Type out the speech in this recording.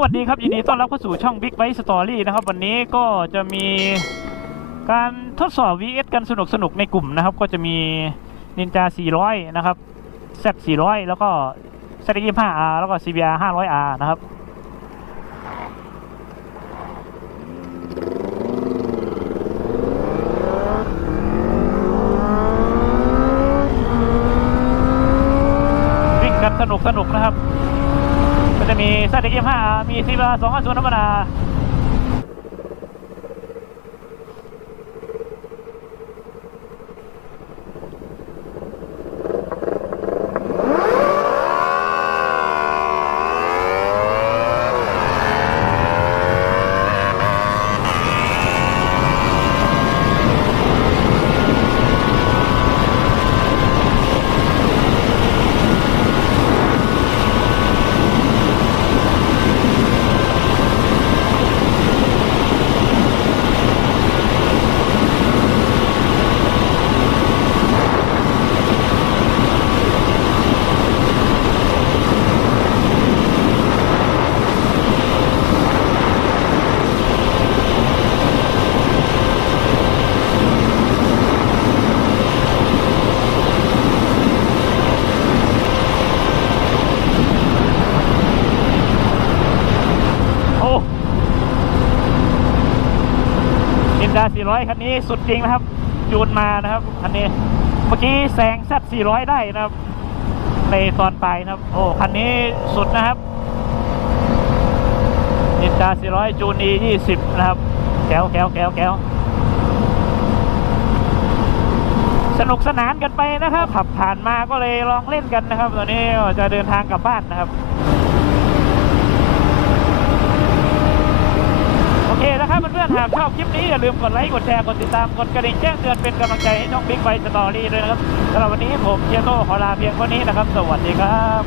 วัสดีครับ ยินดีต้อนรับเข้าสู่ช่อง Big Bike Story นะครับ วันนี้ก็จะมีการทดสอบ VS กันสนุกสนุกในกลุ่มนะครับ ก็จะมี Ninja 400 นะครับ Z 400 แล้วก็ Z 25R แล้วก็ CBR 500R นะครับ วิ่งกันสนุกสนุกนะครับ ก็จะมีซาติกิมห้ามีซีบาสองห้าศูนย์ธรรมดา นินจา400 คันนี้สุดจริงนะครับ จูนมานะครับคันนี้ เมื่อกี้แซง Z 400 ได้นะครับ ในตอนไปนะครับ โอ้ คันนี้สุดนะครับนินจา 400 จูน E 20 นะครับ แก้วแก้วแก้วแก้วสนุกสนานกันไปนะครับ ขับผ่านมาก็เลยลองเล่นกันนะครับ ตอนนี้จะเดินทางกลับบ้านนะครับ โอ เพื่อนๆหากชอบคลิปนี้อย่าลืมกดไลค์ กดแชร์ กดติดตาม กดกระดิ่งแจ้งเตือนเป็นกำลังใจให้น้องบิ๊กไบสตอรี่ด้วยนะครับสำหรับวันนี้ผมเชียโต้ขอลาเพียงเท่านี้นะครับ สวัสดีครับ